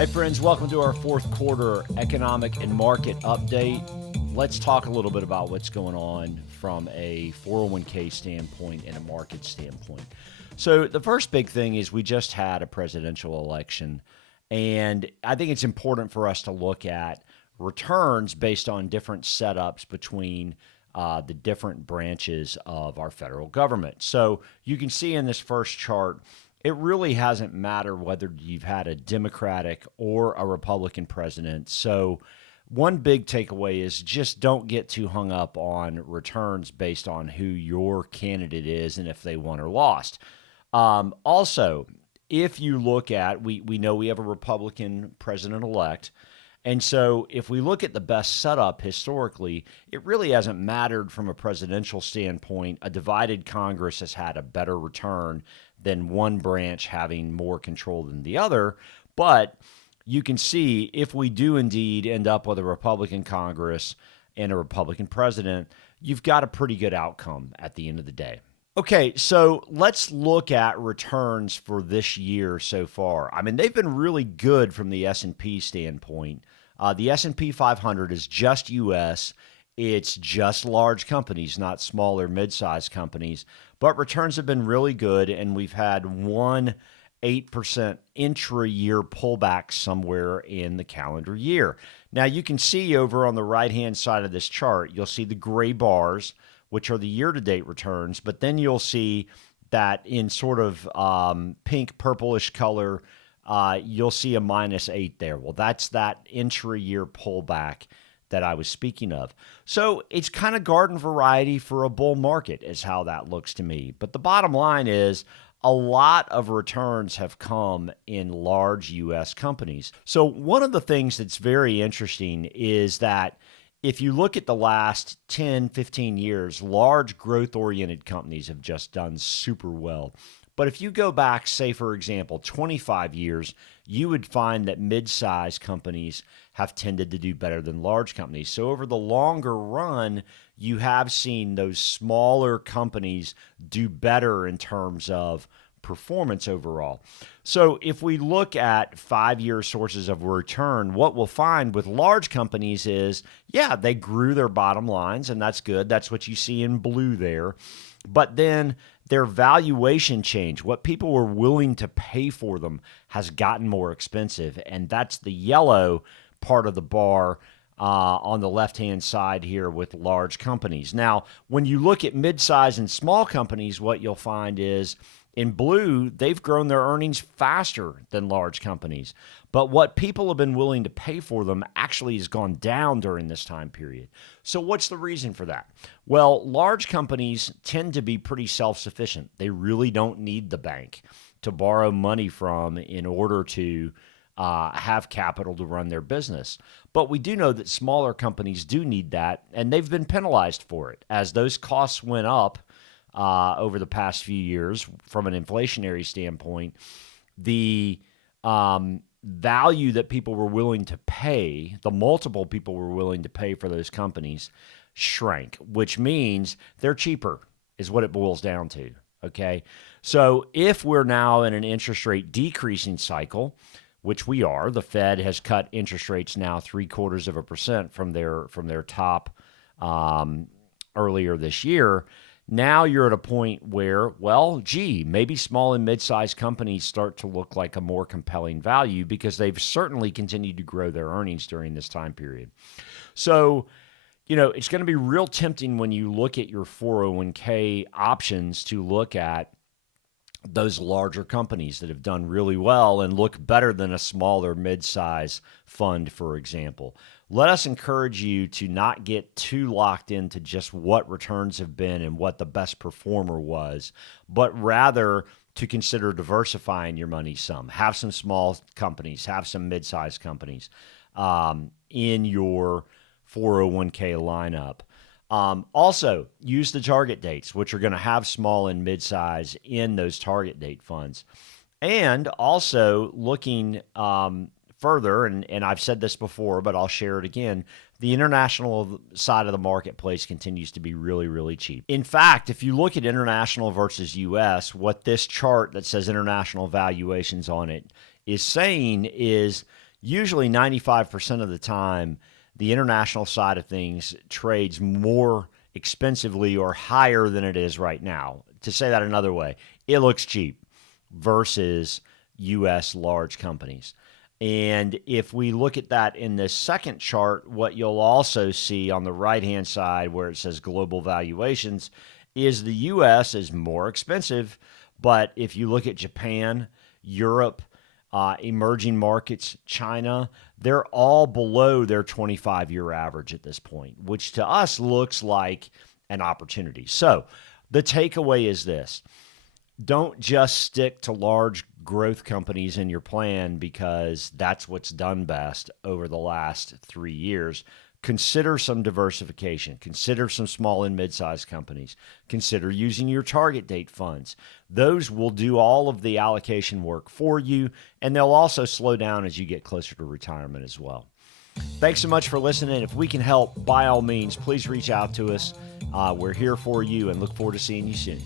Hey friends, welcome to our fourth quarter economic and market update. Let's talk a little bit about what's going on from a 401k standpoint and a market standpoint. So the first big thing is we just had a presidential election, and I think it's important for us to look at returns based on different setups between the different branches of our federal government. So you can see in this first chart, it really hasn't mattered whether you've had a Democratic or a Republican president. So one big takeaway is just don't get too hung up on returns based on who your candidate is and if they won or lost. Also, if you look at, we know we have a Republican president-elect, and so if we look at the best setup historically, it really hasn't mattered from a presidential standpoint. A divided Congress has had a better return than one branch having more control than the other. But you can see if we do indeed end up with a Republican Congress and a Republican president, you've got a pretty good outcome at the end of the day. Okay, so let's look at returns for this year so far. I mean, they've been really good from the S&P standpoint. The S&P 500 is just U.S. It's just large companies, not smaller, mid-sized companies. But returns have been really good, and we've had 8% intra-year pullback somewhere in the calendar year. Now, you can see over on the right-hand side of this chart, you'll see the gray bars, which are the year-to-date returns, but then you'll see that in sort of pink, purplish color, you'll see a -8 there. Well, that's that intra-year pullback that I was speaking of. So it's kind of garden variety for a bull market is how that looks to me. But the bottom line is a lot of returns have come in large U.S. companies. So one of the things that's very interesting is that if you look at the last 10, 15 years, large growth-oriented companies have just done super well. But if you go back, say, for example, 25 years, you would find that mid-sized companies have tended to do better than large companies. So over the longer run, you have seen those smaller companies do better in terms of performance overall. So if we look at 5-year sources of return, what we'll find with large companies is, yeah, they grew their bottom lines, and that's good. That's what you see in blue there. But then their valuation change, what people were willing to pay for them, has gotten more expensive. And that's the yellow part of the bar on the left-hand side here with large companies. Now, when you look at mid-size and small companies, what you'll find is in blue, they've grown their earnings faster than large companies. But what people have been willing to pay for them actually has gone down during this time period. So what's the reason for that? Well, large companies tend to be pretty self-sufficient. They really don't need the bank to borrow money from in order to have capital to run their business. But we do know that smaller companies do need that, and they've been penalized for it. As those costs went up over the past few years from an inflationary standpoint, the value that people were willing to pay, the multiple people were willing to pay for those companies shrank, which means they're cheaper is what it boils down to, okay? So if we're now in an interest rate decreasing cycle, which we are, the Fed has cut interest rates now 0.75% from their top earlier this year. Now you're at a point where, well, gee, maybe small and mid-sized companies start to look like a more compelling value because they've certainly continued to grow their earnings during this time period. So, you know, it's going to be real tempting when you look at your 401k options to look at those larger companies that have done really well and look better than a smaller mid-size fund, for example. Let us encourage you to not get too locked into just what returns have been and what the best performer was, but rather to consider diversifying your money some. Have some small companies, have some mid-sized companies in your 401k lineup. Also, use the target dates, which are going to have small and mid-size in those target date funds. And also looking further, and I've said this before, but I'll share it again, the international side of the marketplace continues to be really, really cheap. In fact, if you look at international versus U.S., what this chart that says international valuations on it is saying is, usually 95% of the time, the international side of things trades more expensively or higher than it is right now. To say that another way, it looks cheap versus U.S. large companies. And if we look at that in this second chart, what you'll also see on the right-hand side where it says global valuations is the U.S. is more expensive. But if you look at Japan, Europe, emerging markets, China, they're all below their 25-year average at this point, which to us looks like an opportunity. So the takeaway is this. Don't just stick to large growth companies in your plan because that's what's done best over the last 3 years. Consider some diversification. Consider some small and mid-sized companies. Consider using your target date funds. Those will do all of the allocation work for you, and they'll also slow down as you get closer to retirement as well. Thanks so much for listening. If we can help, by all means, please reach out to us. We're here for you and look forward to seeing you soon.